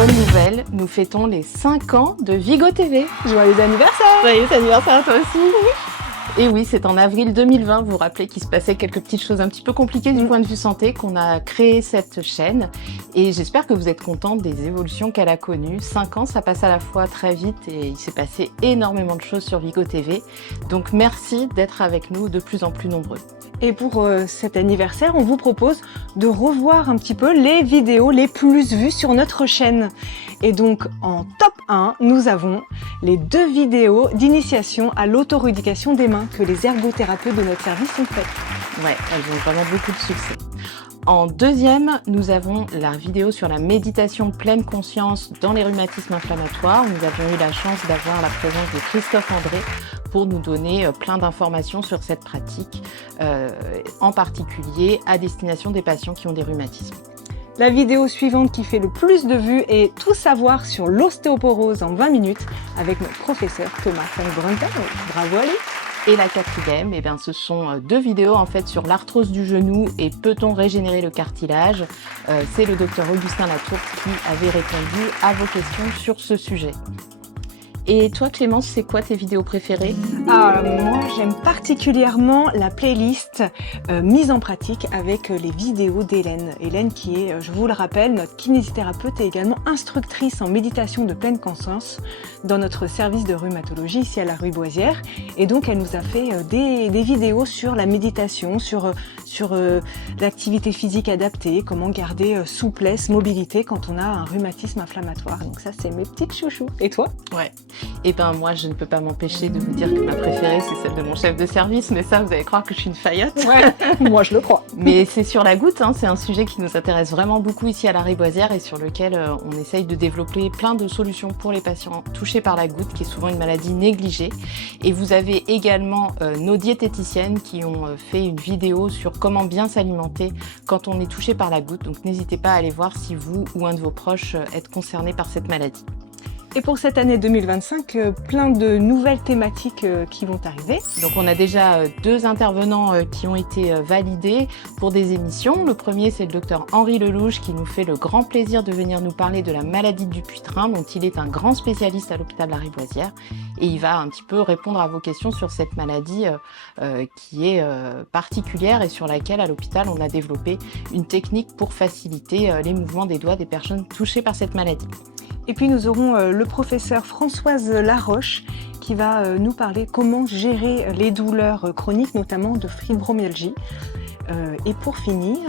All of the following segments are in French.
bonne nouvelle, nous fêtons les 5 ans de Vigo TV. Joyeux anniversaire! Joyeux anniversaire à toi aussi. Et oui, c'est en avril 2020, vous vous rappelez qu'il se passait quelques petites choses un petit peu compliquées du point de vue santé, qu'on a créé cette chaîne. Et j'espère que vous êtes contents des évolutions qu'elle a connues. 5 ans, ça passe à la fois très vite et il s'est passé énormément de choses sur Vigo TV. Donc merci d'être avec nous de plus en plus nombreux. Et pour cet anniversaire, on vous propose de revoir un petit peu les vidéos les plus vues sur notre chaîne. Et donc, en top 1, nous avons les 2 vidéos d'initiation à l'autorééducation des mains que les ergothérapeutes de notre service ont faites. Ouais, elles ont vraiment beaucoup de succès. En deuxième, nous avons la vidéo sur la méditation pleine conscience dans les rhumatismes inflammatoires. Nous avions eu la chance d'avoir la présence de Christophe André pour nous donner plein d'informations sur cette pratique, en particulier à destination des patients qui ont des rhumatismes. La vidéo suivante qui fait le plus de vues est Tout savoir sur l'ostéoporose en 20 minutes avec notre professeur Thomas Brunton. Bravo à lui! Et la quatrième, eh bien, ce sont 2 vidéos en fait sur l'arthrose du genou et peut-on régénérer le cartilage. C'est le docteur Augustin Latourte qui avait répondu à vos questions sur ce sujet. Et toi Clémence, c'est quoi tes vidéos préférées? Moi j'aime particulièrement la playlist mise en pratique avec les vidéos d'Hélène. Hélène qui est, je vous le rappelle, notre kinésithérapeute et également instructrice en méditation de pleine conscience dans notre service de rhumatologie ici à la rue Boisière. Et donc elle nous a fait des vidéos sur la méditation, sur l'activité physique adaptée, comment garder souplesse, mobilité quand on a un rhumatisme inflammatoire. Donc ça c'est mes petites chouchous. Et toi? Ouais. Et ben moi je ne peux pas m'empêcher de vous dire que ma préférée c'est celle de mon chef de service, mais ça vous allez croire que je suis une faillotte. Ouais, moi je le crois. Mais c'est sur la goutte, hein, c'est un sujet qui nous intéresse vraiment beaucoup ici à la Riboisière et sur lequel on essaye de développer plein de solutions pour les patients touchés par la goutte, qui est souvent une maladie négligée. Et vous avez également nos diététiciennes qui ont fait une vidéo sur comment bien s'alimenter quand on est touché par la goutte. Donc n'hésitez pas à aller voir si vous ou un de vos proches êtes concerné par cette maladie. Et pour cette année 2025, plein de nouvelles thématiques qui vont arriver. Donc on a déjà 2 intervenants qui ont été validés pour des émissions. Le premier, c'est le docteur Henri Lelouch qui nous fait le grand plaisir de venir nous parler de la maladie du Dupuytren, dont il est un grand spécialiste à l'hôpital de la Riboisière. Et il va un petit peu répondre à vos questions sur cette maladie qui est particulière et sur laquelle à l'hôpital on a développé une technique pour faciliter les mouvements des doigts des personnes touchées par cette maladie. Et puis nous aurons le professeur Françoise Laroche qui va nous parler comment gérer les douleurs chroniques, notamment de fibromyalgie. Et pour finir,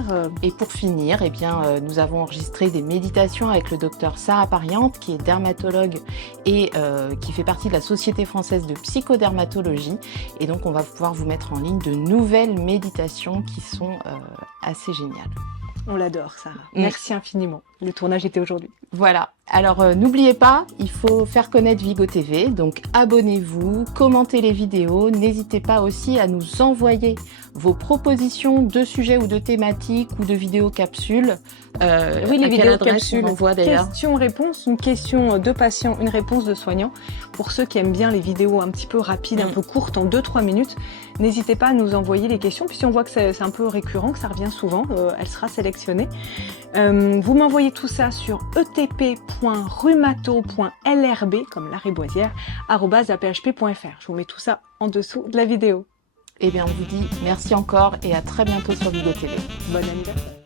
eh bien, nous avons enregistré des méditations avec le docteur Sarah Pariante, qui est dermatologue et qui fait partie de la Société française de psychodermatologie. Et donc, on va pouvoir vous mettre en ligne de nouvelles méditations qui sont assez géniales. On l'adore, Sarah. Merci infiniment. Le tournage était aujourd'hui. Voilà. Alors, n'oubliez pas, il faut faire connaître Vigo TV. Donc, abonnez-vous, commentez les vidéos. N'hésitez pas aussi à nous envoyer vos propositions de sujets ou de thématiques ou de vidéos capsules. Oui, les vidéos capsules. On voit d'ailleurs. Question-réponse, une question de patient, une réponse de soignant. Pour ceux qui aiment bien les vidéos un petit peu rapides, un peu courtes, en 2-3 minutes, n'hésitez pas à nous envoyer les questions. Puis si on voit que c'est un peu récurrent, que ça revient souvent, elle sera sélectionnée. Vous m'envoyez tout ça sur etp.rhumato.lrb, comme la Riboisière, @aphp.fr. Je vous mets tout ça en dessous de la vidéo. Eh bien, on vous dit merci encore et à très bientôt sur Vigo TV. Bon anniversaire.